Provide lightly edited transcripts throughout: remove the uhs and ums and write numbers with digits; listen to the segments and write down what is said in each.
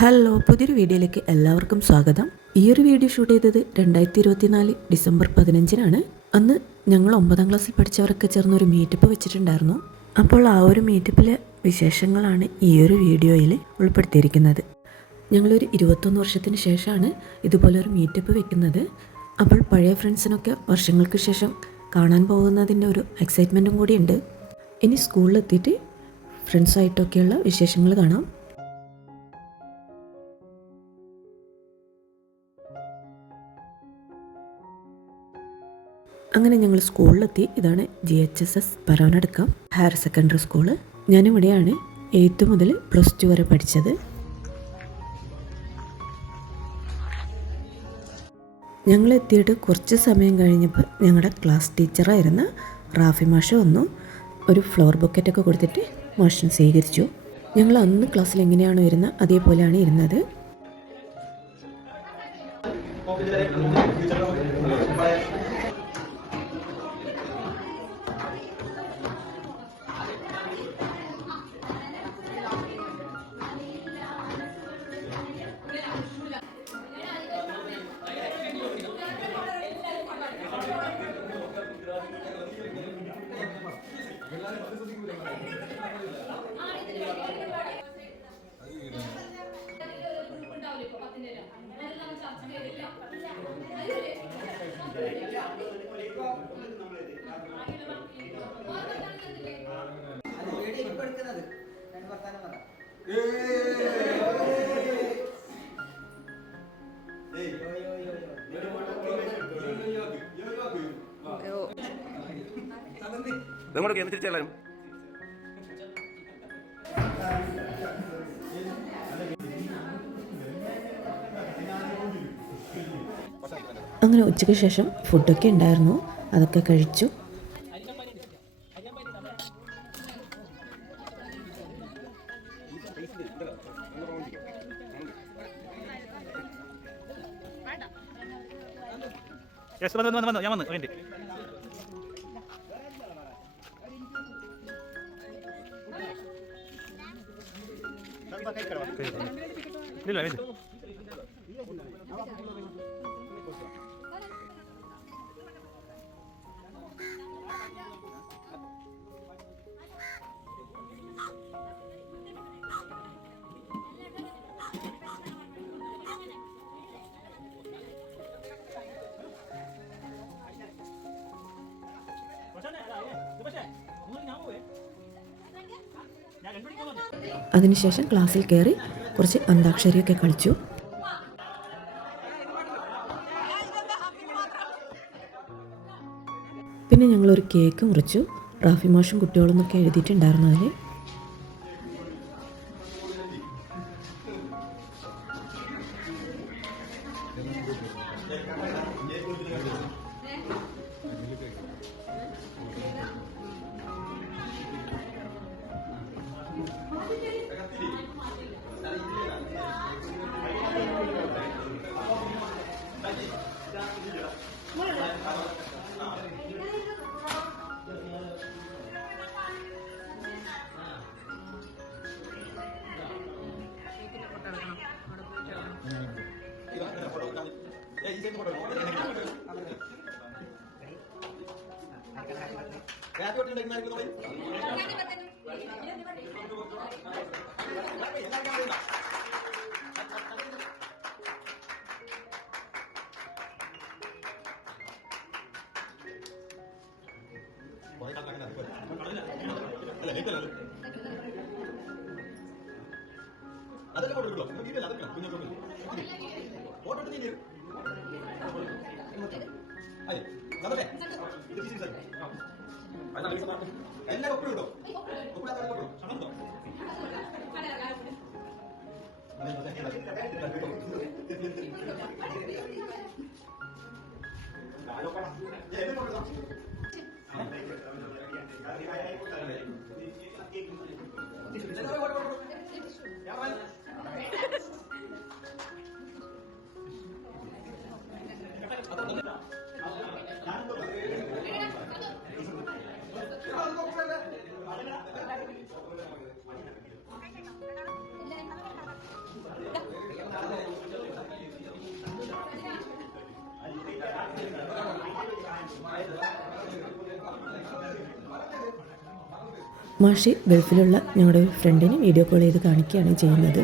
Hello, പുതിയൊരു വീഡിയോയിലേക്ക് എല്ലാവർക്കും സ്വാഗതം. ഈ ഒരു വീഡിയോ ഷൂട്ട് ചെയ്തത് 2024 ഡിസംബർ 15-നാണ്. അന്ന് ഞങ്ങൾ 9ാം ക്ലാസ്സിൽ പഠിച്ചവരൊക്കെ ചേർന്ന് ഒരു മീറ്റപ്പ് വെച്ചിട്ടുണ്ടായിരുന്നു. അപ്പോൾ ആ ഒരു മീറ്റപ്പിലെ വിശേഷങ്ങളാണ് ഈ ഒരു വീഡിയോയിൽ ഉൾപ്പെടുത്തിയിരിക്കുന്നത്. ഞങ്ങളൊരു 21 വർഷത്തിന് ശേഷമാണ് ഇതുപോലൊരു മീറ്റപ്പ് വെക്കുന്നത്. അപ്പോൾ പഴയ ഫ്രണ്ട്സിനൊക്കെ വർഷങ്ങൾക്ക് ശേഷം കാണാൻ പോകുന്നതിൻ്റെ ഒരു എക്സൈറ്റ്മെൻറ്റും കൂടിയുണ്ട്. ഇനി സ്കൂളിലെത്തിയിട്ട് ഫ്രണ്ട്സായിട്ടൊക്കെയുള്ള വിശേഷങ്ങൾ കാണാം. അങ്ങനെ ഞങ്ങൾ സ്കൂളിലെത്തി. ഇതാണ് GHSS Paravanadukkam higher secondary school. ഞാനിവിടെയാണ് 8th മുതൽ +2 വരെ പഠിച്ചത്. ഞങ്ങൾ എത്തിയിട്ട് കുറച്ച് സമയം കഴിഞ്ഞപ്പോൾ ഞങ്ങളുടെ ക്ലാസ് ടീച്ചറായിരുന്ന റാഫി മാഷ് വന്നു. ഒരു ഫ്ലവർ ബൊക്കറ്റൊക്കെ കൊടുത്തിട്ട് മാഷിനെ സ്വീകരിച്ചു. ഞങ്ങൾ അന്ന് ക്ലാസ്സിൽ എങ്ങനെയാണോ ഇരുന്നത് അതേപോലെയാണ് ഇരുന്നത്. തിരിച്ചെല്ലാരും അങ്ങനെ ഉച്ചയ്ക്ക് ശേഷം ഫുഡൊക്കെ ഉണ്ടായിരുന്നു, അതൊക്കെ കഴിച്ചു. ഞാൻ വന്നു വേണ്ടി ഇല്ല വേണ്ടി അതിനുശേഷം ക്ലാസ്സിൽ കയറി കുറച്ച് അന്താക്ഷരിയൊക്കെ കളിച്ചു. പിന്നെ ഞങ്ങളൊരു കേക്ക് മുറിച്ചു. റാഫി മാഷും കുട്ടികളും എന്നൊക്കെ എഴുതിയിട്ടുണ്ടായിരുന്നു അതിൽ. മാഷി ഗൾഫിലുള്ള ഞങ്ങളുടെ ഫ്രണ്ടിനെ വീഡിയോ കോൾ ചെയ്ത് കാണിക്കുകയാണ് ചെയ്യുന്നത്.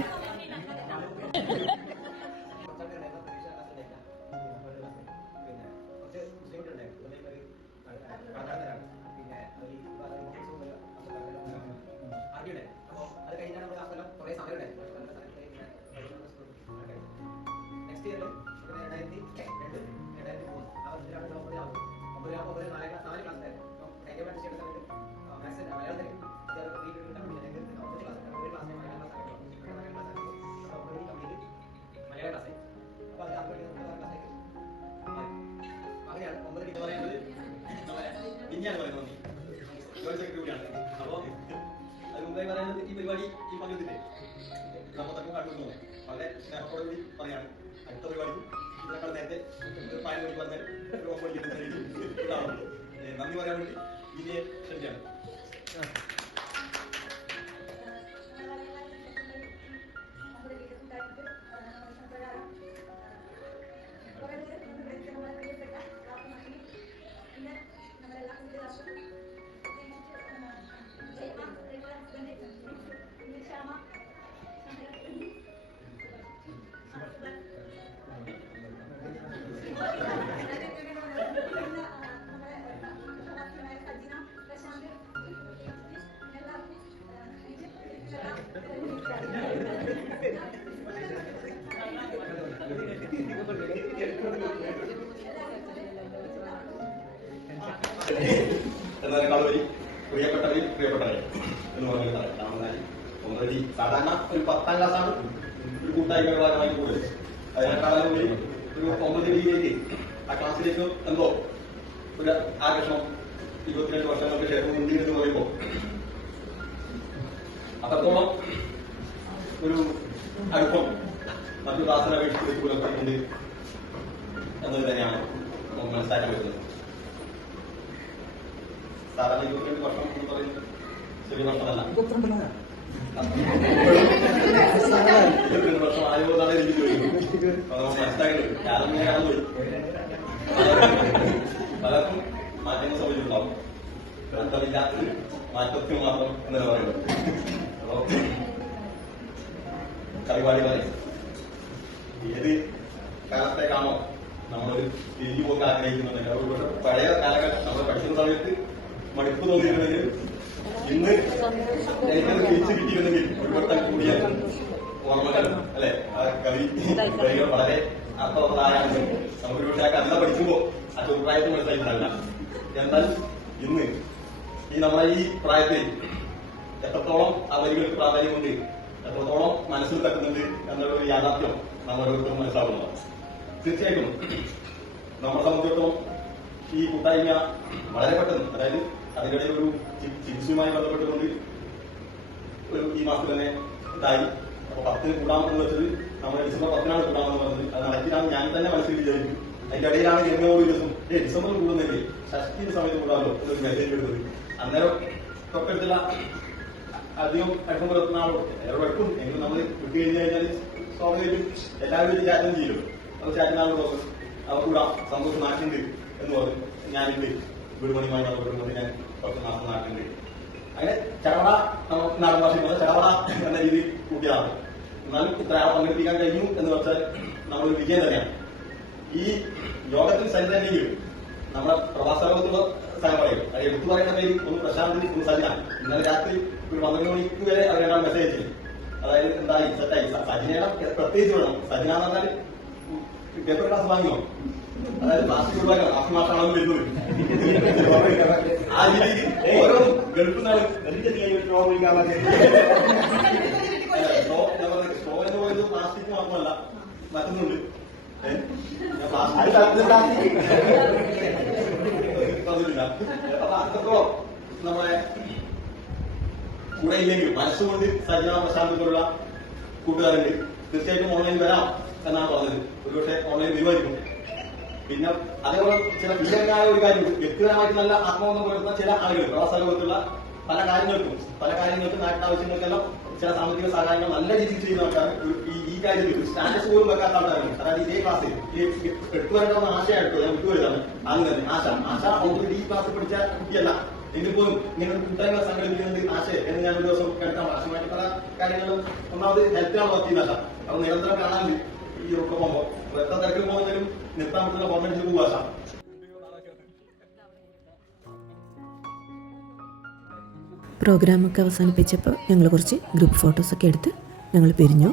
അപ്പോ അത് മുമ്പേ പറയുന്നത് ഈ പരിപാടി ഈ പങ്കെടുത്തില്ലേ നമ്മൾക്കും കാട്ടുന്നു വളരെ സ്നേഹത്തോടുകൂടി പറയാണ്. അടുത്ത പരിപാടി ഇതിനേക്കാൾ നേരത്തെ പായൽ പറഞ്ഞാൽ നന്ദി പറയാൻ വേണ്ടി ഇനിയെ ക്ഷണിക്കുകയാണ്. എന്നതിനേക്കാളുപരി പ്രിയപ്പെട്ടവരിൽ പ്രിയപ്പെട്ടവരെ എന്ന് പറഞ്ഞാൽ ഓൾറെഡി സാധാരണ ഒരു 10ാം ക്ലാസ്സാണ് ഒരു കൂട്ടായ്മയുടെ ഭാഗമായിട്ട് കൂടുതൽ. അതിനേക്കാളുപരി ഒരു 9 ഡിഗ്രിയിലേക്ക് ആ ക്ലാസ്സിലേക്ക് എന്തോ ഒരു ആകർഷണം 22 വർഷങ്ങൾക്ക് ശേഷം ഉണ്ട് എന്ന് പറയുമ്പോൾ അത്രത്തോളം ഒരു അടുപ്പം മറ്റു ക്ലാസ്സിനെ അപേക്ഷിച്ച് പുലർത്തുന്നുണ്ട് എന്നത് തന്നെയാണ് നമുക്ക് മനസ്സിലാക്കാൻ പറ്റുന്നത്. സാധാരണ 22 വർഷം എന്ന് പറയുന്നത് ചെറിയ വർഷമല്ല. 22 വർഷം ആയോന്നാണ് എനിക്ക് ചോദിക്കുന്നത്. അപ്പൊ നമുക്ക് മനസ്സിലാക്കേണ്ടത് കാലം കടന്നു പോയി. പലർക്കും മാറ്റങ്ങൾ സംഭവിച്ചിട്ടുണ്ടാവും. അന്തമില്ലാത്ത മാറ്റത്തിന് മാത്രം എന്നല്ല പറയുന്നത്. അപ്പോ കളിപാടി പറയും ഏത് കാലത്തേക്കാണോ നമ്മളൊരു തിരിഞ്ഞു പോകാൻ ആഗ്രഹിക്കുന്നുണ്ടെങ്കിൽ അതുകൊണ്ട് പഴയ കാലഘട്ടം നമ്മൾ പഠിക്കുന്ന സമയത്ത് മടുപ്പ് തോന്നിയിരുന്നെങ്കിൽ ഇന്ന് എനിക്കത് തിരിച്ചു കിട്ടിയിരുന്നെങ്കിൽ ഒരുവട്ടം കൂടിയ ഓർമ്മകൾ അല്ലെ ആ കവികൾ വളരെ അർത്ഥവത്തായാണ്. നമുക്ക് പക്ഷേ ആ കവിത പഠിക്കുമ്പോൾ ആ ചെറുപ്രായത്തിൽ മനസ്സിലായിട്ടുണ്ടല്ല. എന്നാൽ ഇന്ന് ഈ നമ്മളെ ഈ പ്രായത്തിൽ എത്രത്തോളം ആ വരികൾക്ക് പ്രാധാന്യമുണ്ട്, എത്രത്തോളം മനസ്സിൽ തട്ടുന്നുണ്ട് എന്നുള്ള ഒരു യാഥാർത്ഥ്യം നമ്മൾ ഓരോരുത്തരും മനസ്സിലാവുന്നതാണ്. തീർച്ചയായിട്ടും നമ്മളെ സംബന്ധിച്ചിടത്തോളം ഈ കൂട്ടായ്മ വളരെ പെട്ടെന്ന്, അതായത് അതിനിടയിൽ ഒരു ചികിത്സയുമായി ബന്ധപ്പെട്ടുകൊണ്ട് ഒരു ഈ മാസത്തിൽ തന്നെ ഇതായി. അപ്പൊ 10 കൂടാമെന്ന് വെച്ചത് നമ്മൾ ഡിസംബർ 10 കൂടാമെന്ന് പറഞ്ഞത് അത് നടത്തിയാണ് ഞാൻ തന്നെ മനസ്സിൽ വിചാരിക്കും. അതിന്റെ ഇടയിലാണ് ജന്മോട് ദിവസം ഡിസംബറിൽ കൂടുന്നെങ്കിൽ ഷഷ്ടിന്റെ സമയത്ത് കൂടാമല്ലോ എന്നൊരു മെസ്സേജ് എടുത്തത്. അന്നേരം തൊട്ടടുത്തുള്ള അധികം അടുപ്പം പുലർത്തുന്ന ആളോട് എല്ലാവരും എടുക്കും എങ്കിലും നമ്മൾ വിട്ടു കഴിഞ്ഞു കഴിഞ്ഞാൽ സ്വാഭാവികം എല്ലാവരും ഒരു ചാറ്റം ചെയ്യും. അത് ചാറ്റിനാളോട് നോക്കും അവർ കൂടാം സന്തോഷം നാട്ടിണ്ട് എന്ന് പറഞ്ഞു. ഞാനിണ്ട് വീടുപണിയുമായി ബന്ധപ്പെട്ടുകൊണ്ട് ഞാൻ 10 മാസം നാട്ടിണ്ട്. അങ്ങനെ ചടവട നാടൻ ഭാഷയിൽ ചടവട എന്ന രീതിയിൽ കൂട്ടിയതാണ്. എന്നാലും ഇത്ര ആളെ പങ്കെടുപ്പിക്കാൻ കഴിഞ്ഞു എന്ന് വെച്ചാൽ നമ്മളൊരു വിജയം തന്നെയാണ്. ഈ യോഗത്തിൽ സരിതന്നെങ്കിൽ നമ്മുടെ പ്രവാസ ലോകത്തുള്ള സ്ഥലം പറയും. അത് എടുത്തു പറയുന്ന പേര് ഒന്ന് പ്രശാന്തി, ഒന്ന് സജിന. ഇന്നലെ രാത്രി ഒരു 12 മണിക്ക് വരെ അവർ രണ്ടാൾ മെസ്സേജ് അയച്ചില്ല. അതായത് എന്തായി സെറ്റായി. സജിനയുടെ പ്രത്യേകിച്ച് വേണം. സജിന എന്ന് പറഞ്ഞാൽ പേപ്പർ ക്ലാസ് വാങ്ങിയോ, അതായത് പ്ലാസ്റ്റിക് ഒഴിവാക്കണം. ആത്മാർത്ഥമാണെന്ന് വരുന്നത് ആ രീതിയിൽ ഓരോ ഗൾഫിൽ നിന്നാണ് സ്ട്രോ എന്ന് പോയത് പ്ലാസ്റ്റിക് മാത്രമല്ല മറ്റൊന്നുണ്ട്. അപ്പൊ അത്രത്തോളം നമ്മളെ കൂടെ ഇല്ലെങ്കിലും മനസ്സുകൊണ്ട് സജന പ്രശാന്തത്തിലുള്ള കൂട്ടുകാരുണ്ട്. തീർച്ചയായിട്ടും ഓൺലൈൻ വരാം എന്നാണ് പറഞ്ഞത്. ഒരുപക്ഷെ ഓൺലൈൻ വരുമായിരിക്കും. പിന്നെ അതേപോലെ ചില വിജയകരമായ ഒരു കാര്യം, വ്യക്തിപരമായിട്ട് നല്ല ആത്മബന്ധം പുലർത്തുന്ന ചില ആളുകൾ പ്രവാസ ലോകത്തുള്ള പല കാര്യങ്ങൾക്കും നാട്ടാവശ്യങ്ങൾക്കെല്ലാം ചില സാമ്പത്തിക സഹായങ്ങൾ നല്ല രീതിയിൽ ചെയ്യുന്ന ആൾക്കാർ ഈ കാര്യത്തിൽ സ്റ്റാറ്റസ് പോലും വെക്കാത്ത ആൾക്കാരുണ്ട്. അതായത് ഇതേ ക്ലാസ്സിൽ ഈ 8 വരെയുള്ള ആശയായിട്ടോ ഞാൻ വിട്ടുപോയതാണ്. ആദ്യം തന്നെ ആശ ഓൾറെഡി ഈ ക്ലാസ്സിൽ പഠിച്ച കുട്ടിയല്ല. എങ്കിൽ പോലും ഇങ്ങനെ കൂട്ടായ്മ സംഘടിപ്പിക്കുന്നത് ആശ എന്ന് ഞാൻ ഒരു ദിവസം കേൾക്കാം. ആശയമായിട്ട് പല കാര്യങ്ങളും ഒന്നാമത് ഹെൽത്തിലാണ് വർക്ക് ചെയ്യുന്ന ആശ. അത് നിരന്തരം കാണാൻ ഈ ഒക്കെ പോകുമ്പോൾ എത്ര തിരക്കിൽ പോകുന്നതിനും നിർത്താൻ പറ്റുന്ന കോൺഫിഡൻസിൽ പോകുക ആശ. പ്രോഗ്രാമൊക്കെ അവസാനിപ്പിച്ചപ്പോൾ ഞങ്ങൾ കുറച്ച് ഗ്രൂപ്പ് ഫോട്ടോസൊക്കെ എടുത്ത് ഞങ്ങൾ പിരിഞ്ഞു.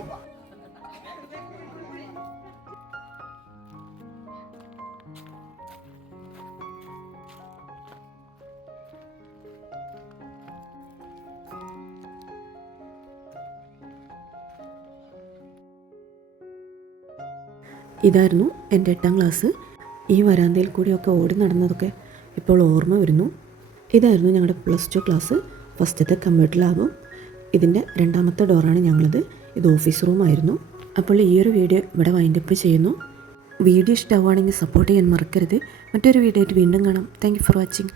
ഇതായിരുന്നു എൻ്റെ 8ാം ക്ലാസ്. ഈ വരാന്തയിൽ കൂടിയൊക്കെ ഓടി നടന്നതൊക്കെ ഇപ്പോൾ ഓർമ്മ വരുന്നു. ഇതായിരുന്നു ഞങ്ങളുടെ +2 ക്ലാസ്, ഫസ്റ്റത്തെ കമ്പ്യൂട്ടർ ലാബും. ഇതിൻ്റെ 2ാമത്തെ ഡോറാണ് ഞങ്ങളത്. ഇത് ഓഫീസ് റൂമായിരുന്നു. അപ്പോൾ ഈ ഒരു വീഡിയോ ഇവിടെ വൈൻഡപ്പ് ചെയ്യുന്നു. വീഡിയോ ഇഷ്ടമാവുകയാണെങ്കിൽ സപ്പോർട്ട് ചെയ്യാൻ മറക്കരുത്. മറ്റൊരു വീഡിയോ ആയിട്ട് വീണ്ടും കാണാം. Thank you for watching.